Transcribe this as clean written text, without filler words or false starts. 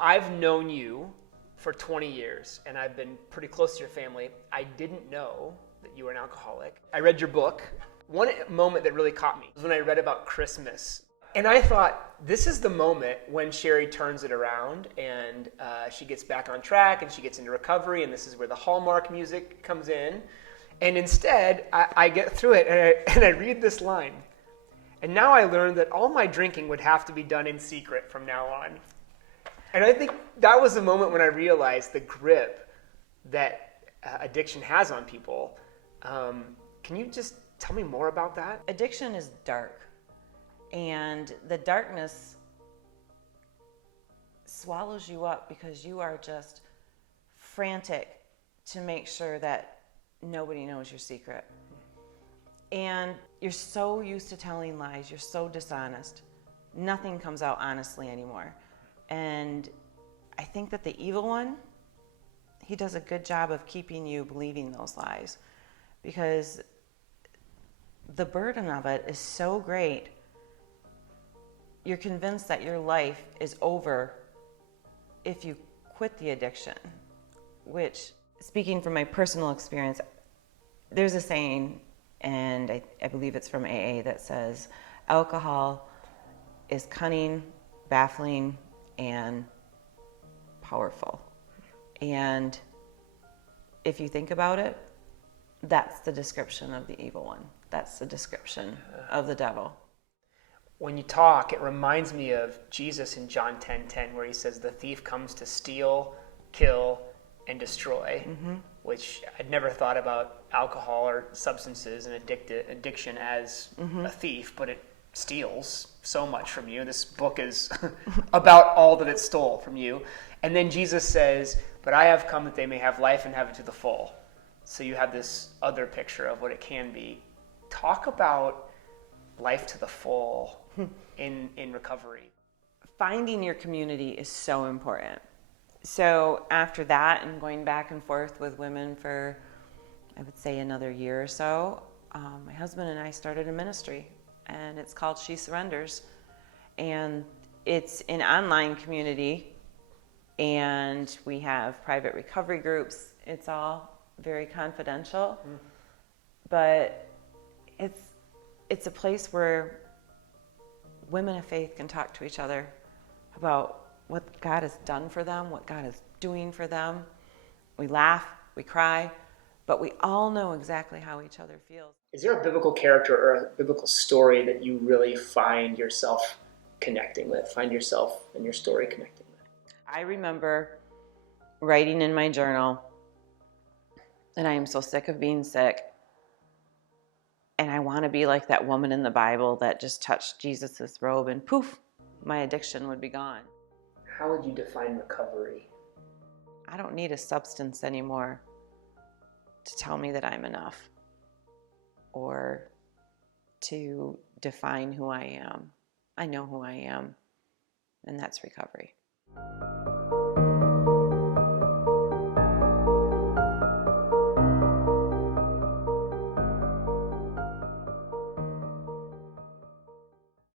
I've known you for 20 years, and I've been pretty close to your family. I didn't know that you were an alcoholic. I read your book. One moment that really caught me was when I read about Christmas. And I thought, this is the moment when Sherry turns it around and she gets back on track and she gets into recovery, and this is where the Hallmark music comes in. And instead, I get through it and I read this line. And now I learned that all my drinking would have to be done in secret from now on. And I think that was the moment when I realized the grip that addiction has on people. Can you just tell me more about that? Addiction is dark, and the darkness swallows you up because you are just frantic to make sure that nobody knows your secret. And you're so used to telling lies, you're so dishonest. Nothing comes out honestly anymore. And I think that the evil one, he does a good job of keeping you believing those lies, because the burden of it is so great. You're convinced that your life is over if you quit the addiction, which, speaking from my personal experience, there's a saying, and I believe it's from AA, that says alcohol is cunning, baffling, and powerful. And if you think about it, that's the description of the evil one. That's the description of the devil. When you talk, it reminds me of Jesus in John 10:10, where he says, the thief comes to steal, kill, and destroy, which I'd never thought about alcohol or substances and addiction as a thief, but it steals so much from you. This book is about all that it stole from you. And then Jesus says, but I have come that they may have life and have it to the full. So you have this other picture of what it can be. Talk about life to the full in recovery. Finding your community is so important. So after that, and going back and forth with women for, I would say, another year or so, my husband and I started a ministry, and it's called She Surrenders. And it's an online community, and we have private recovery groups. It's all very confidential, but it's a place where women of faith can talk to each other about what God has done for them, what God is doing for them. We laugh, we cry, but we all know exactly how each other feels. Is there a biblical character or a biblical story that you really find yourself connecting with, find yourself and your story connecting with? I remember writing in my journal that I am so sick of being sick, and I want to be like that woman in the Bible that just touched Jesus's robe and poof, my addiction would be gone. How would you define recovery? I don't need a substance anymore to tell me that I'm enough or to define who I am. I know who I am, and that's recovery.